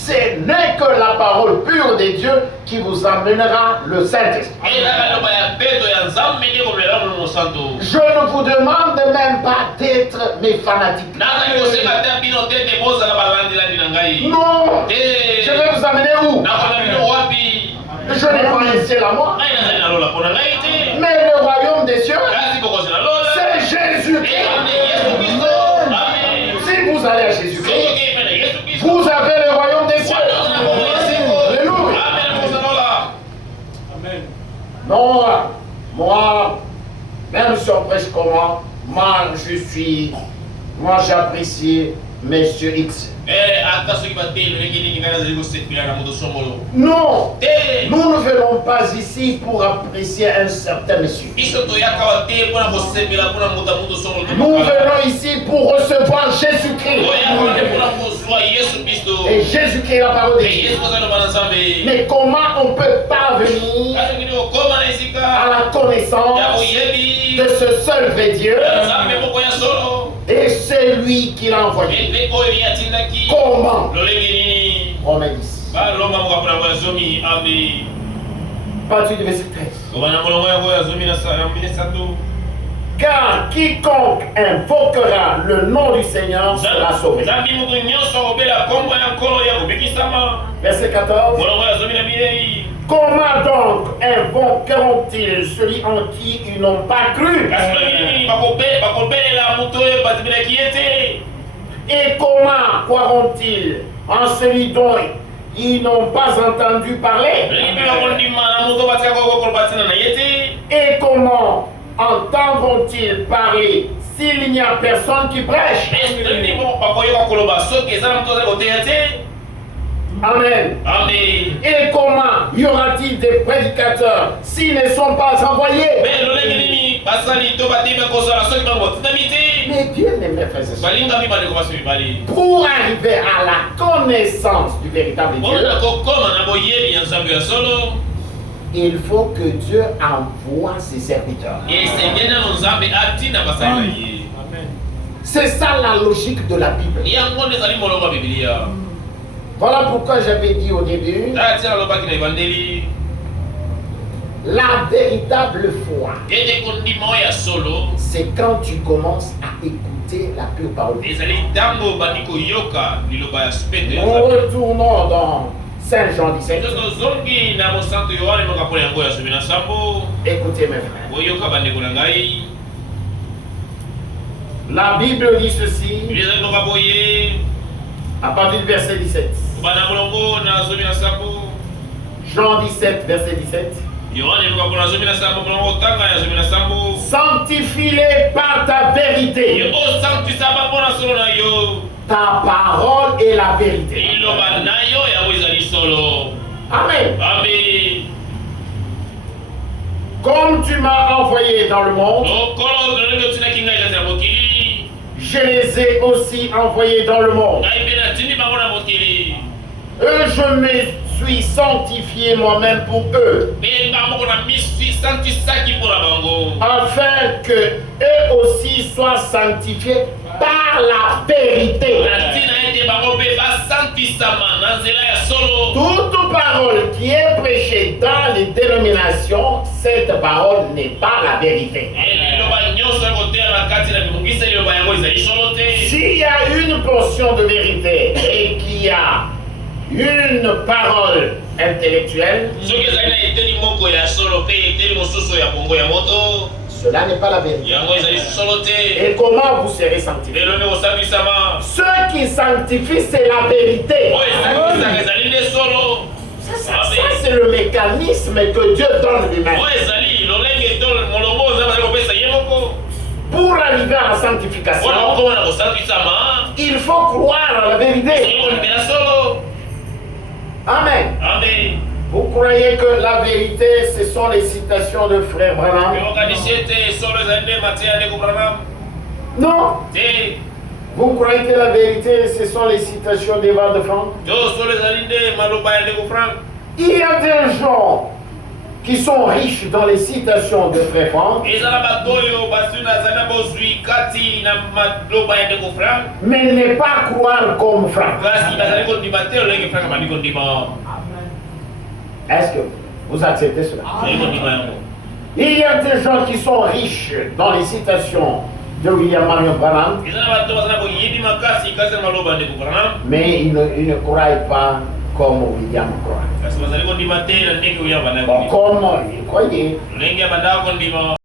Ce n'est que la parole pure de Dieu qui vous amènera le Saint-Esprit. Je ne vous demande même pas d'être mes fanatiques. Non. Je vais vous amener où? Je n'ai pas un ciel à moi. Mais le royaume des cieux, c'est Jésus-Christ. Si vous allez à Jésus-Christ, vous avez le royaume des cieux. Alléluia. Non, moi, même si on prêche comment, moi j'apprécie Monsieur X. Non, nous ne venons pas ici pour apprécier un certain monsieur. Nous venons ici pour recevoir Jésus-Christ. Et Jésus-Christ est la parole de Dieu. Mais comment on peut parvenir à la connaissance de ce seul vrai Dieu et c'est lui qui l'a envoyé? Comment? Romains 10. Partie du verset 13. Car quiconque invoquera le nom du Seigneur sera sauvé. Verset 14. Comment donc invoqueront-ils celui en qui ils n'ont pas cru? Et comment croiront-ils en celui dont ils n'ont pas entendu parler? Et comment entendront-ils parler s'il n'y a personne qui prêche? Amen. Et comment y aura-t-il des prédicateurs s'ils ne sont pas envoyés? Mais bien aimé frères et sœurs, pour arriver à la connaissance du véritable Dieu, il faut que Dieu envoie ses serviteurs. C'est ça la logique de la Bible. Voilà pourquoi j'avais dit au début, la véritable foi, c'est quand tu commences à écouter la pure parole. Nous retournons dans Saint Jean 17. Écoutez mes frères. La Bible dit ceci à partir du verset 17. Jean 17, verset 17. Sanctifie-les par ta vérité. Ta parole est la vérité. Amen. Comme tu m'as envoyé dans le monde, je les ai aussi envoyés dans le monde. Je me suis sanctifié moi-même pour eux, afin que eux aussi soient sanctifiés par la vérité. Toute parole qui est prêchée dans les dénominations, cette parole n'est pas la vérité. S'il y a une portion de vérité et qu'il y a une parole intellectuelle, cela n'est pas la vérité. Et comment vous serez sanctifiés? Ceux qui sanctifient, c'est la vérité. Ça, c'est le mécanisme que Dieu donne lui-même. Pour arriver à la sanctification, il faut croire à la vérité. Amen. Vous croyez que la vérité, ce sont les citations de Frère Branham? Non. Vous croyez que la vérité, ce sont les citations d'Évard de Franck? Il y a des gens qui sont riches dans les citations de Frère Franck, mais ne pas croire comme Franck. Est-ce que vous acceptez cela? Il y a des gens qui sont riches dans les citations de William Marion Branham, mais ils ne croient pas comme William croit. Comme il croyait.